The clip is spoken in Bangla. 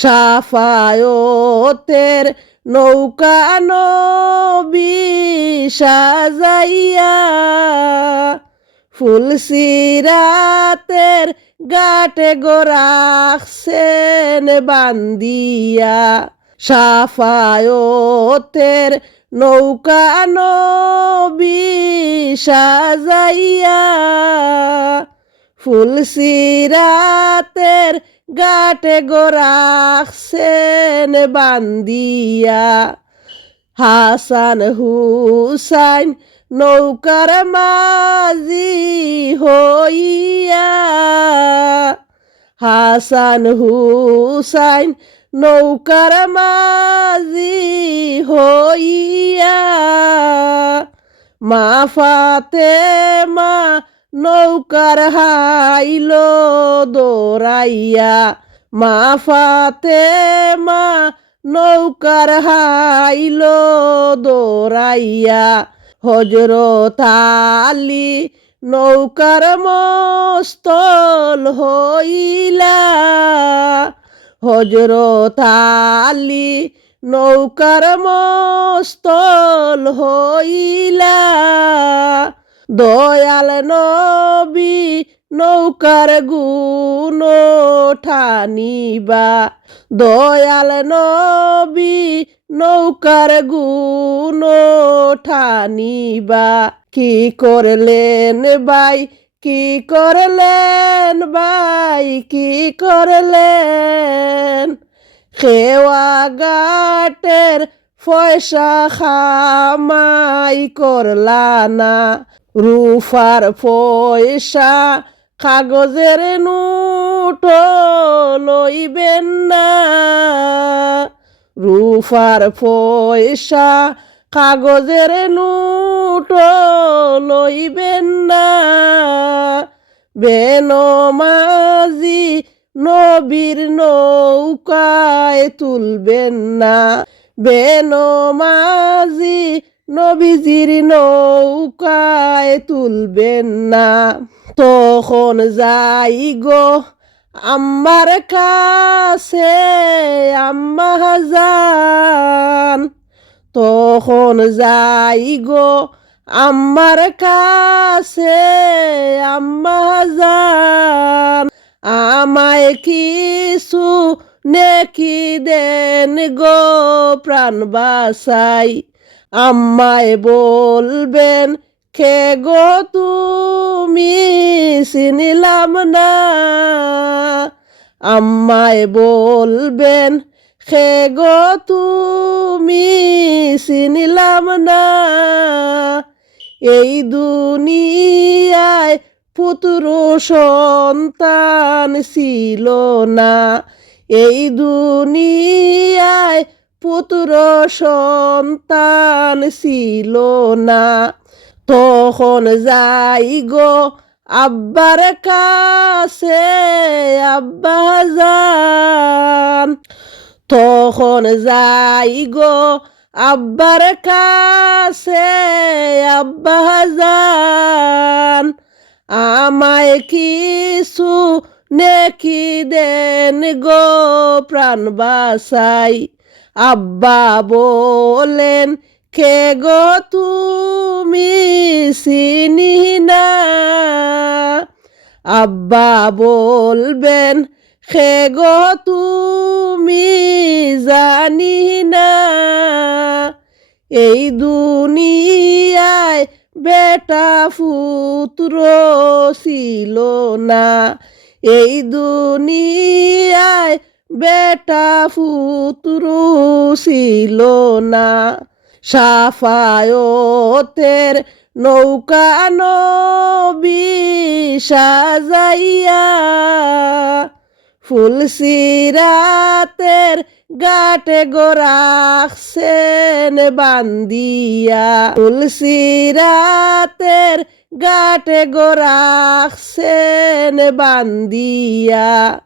সাফায়তের নৌকা নবী সাজাইয়া ফুলসিরাতের ঘাটে গো রাখছেন বান্দিয়া। সাফায়তের নৌকা নবী সাজাইয়া ফুলসিরাতের ঘাটে গো রাখছেন বান্দিয়া। হাসান হুসাইন নৌকার মাঝি হইয়া হাসান হুসাইন নৌকার মাঝি হইয়া মা ফাতেমা নৌকার হাইল দৌড়াইয়া। মা ফাতেমা নৌকার হাইল দৌড়াইয়া। হযরত আলী নৌকার মস্তল হইলা। হযরত আলী নৌকার মস্তল হইলা। দয়াল নবী নৌকার গুণ ঠানিবা। দয়াল নবী নৌকার গুণ ঠানিবা। কি করলেন ভাই কি করলেন ভাই কি করলেন। খেওয়া ঘাটের পয়সা খামাই করলা না। রূপার পয়সা কাগজের নোট লইবেন না। রূপার পয়সা কাগজের নোট লইবেন না। বেনমাজি নবীর নৌকায় তুলবেন না। বেনমাজি নবীজির নৌকায় তুলবেন না। তখন যাই গো আম্মার কাছে আম্মা জান। তখন যাই গো আম্মার কাছে আম্মা জান। আমায় কিছু নেকি দেন গো প্রাণ বাঁচাই। আম্মায় বলবেন কে গো তুমি চিনিলাম না। আম্মায় বলবেন কে গো তুমি চিনিলাম না। এই দুনিয়ায় পুত্র সন্তান ছিল না। এই দুনিয়ায় পুত্র সন্তান ছিল না। তখন যাই গো আব্বার কাছে আব্বা জান। তখন যাই গো আব্বার কাছে আব্বা জান। আমায় কিছু নেকি দেন গো প্রাণ বাঁচাই। আব্বা বলেন কে গো তুমি চিনি না। আব্বা বলবেন কে গো তুমি জানি না। এই দুনিয়ায় বেটা পুত্র ছিল না। এই দুনিয়ায় বেটা পুত্র ছিল না। সাফায়তের নৌকা নবী সাজাইয়া ফুলসিরাতের ঘাটে গো রাখছেন বান্দিয়া। ফুলসিরাতের ঘাটে গো রাখছেন বান্দিয়া।